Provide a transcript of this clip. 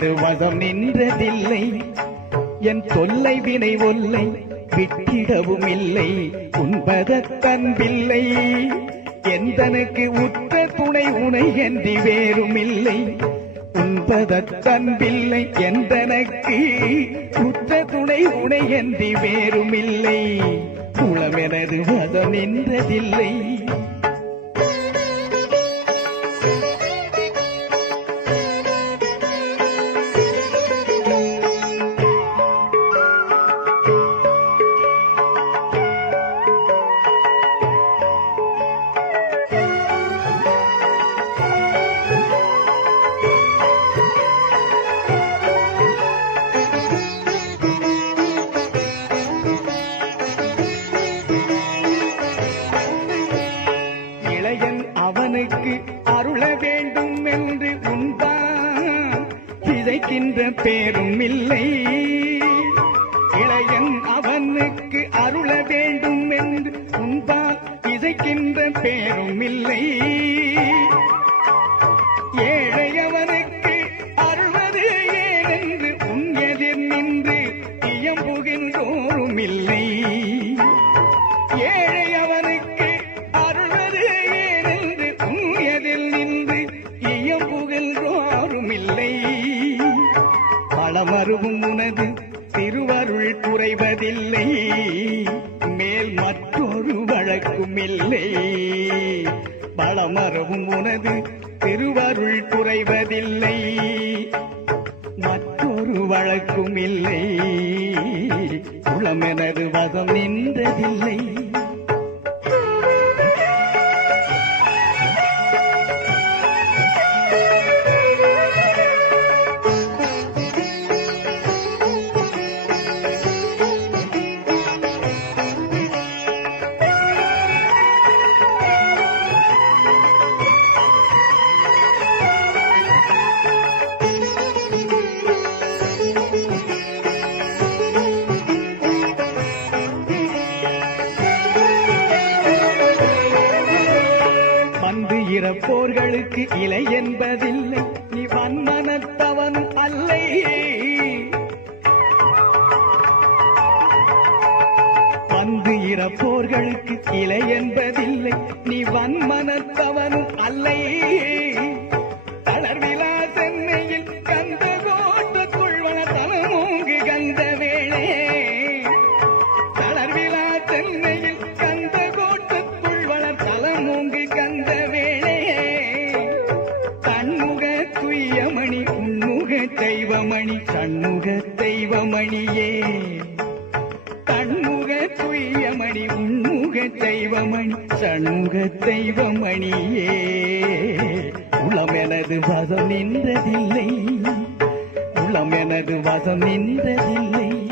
எனது வசம் நின்றதில்லை. என் தொல்லை வினை ஒல்லை விட்டிடவும் இல்லை. உன்பதத்தன்பில்லை எந்தனுக்கு உற்ற துணை உனை என்று வேறும் இல்லை. உன்பதத்தன்பில்லை எந்தனக்கு உற்ற துணை உனை என்று வேறும் இல்லை. உளமெனது வசம் நின்றதில்லை. அவனுக்கு அருள வேண்டும் என்று உன்பான் இசைக்கின்ற பேரும் இல்லை. இளையன் அவனுக்கு அருள வேண்டும் என்று உன்பான் இசைக்கின்ற பேரும் இல்லை. ஏழை அவனுக்கு அருள்வது ஏனென்று உன் எதிர் நின்று இயம்புகின்றோரும் இல்லை. ஏழை அவனுக்கு அருள்வது ஏனென்று உன் எதில் நின்று இயம்புகின்றோரும் இல்லை. பலமருவும் உனது திருவருள் குறைவதில்லை. மேல் மற்றொரு வழக்கும் இல்லை. பலமருவும் உனது திருவருள் குறைவதில்லை. மற்றொரு வழக்கும் இல்லை. உளமெனது வசம் நின்றதில்லை. இறப்போர்களுக்கு இலை என்பதில்லை. நீ வன்மனத்தவனும் அல்லை. வந்து இறப்போர்களுக்கு இலை என்பதில்லை. நீ வன்மனத்தவனும் அல்லை. தளர்விழா சென்னையில் கந்த கோட்டத்துள் வளர்த்தலமூங்கு கந்த வேளே. தளர்விழா சென்னையில் கந்த கோட்டத்துள் வளர்த்தலமூங்கு கந்த தெய்வமணி சண்முக தெய்வமணியே. தன்முக துய்யமணி உன்முக தெய்வமணி சண்முக தெய்வமணியே. உளமெனது வசம் நின்றதில்லை. உளமெனது வசம் நின்றதில்லை.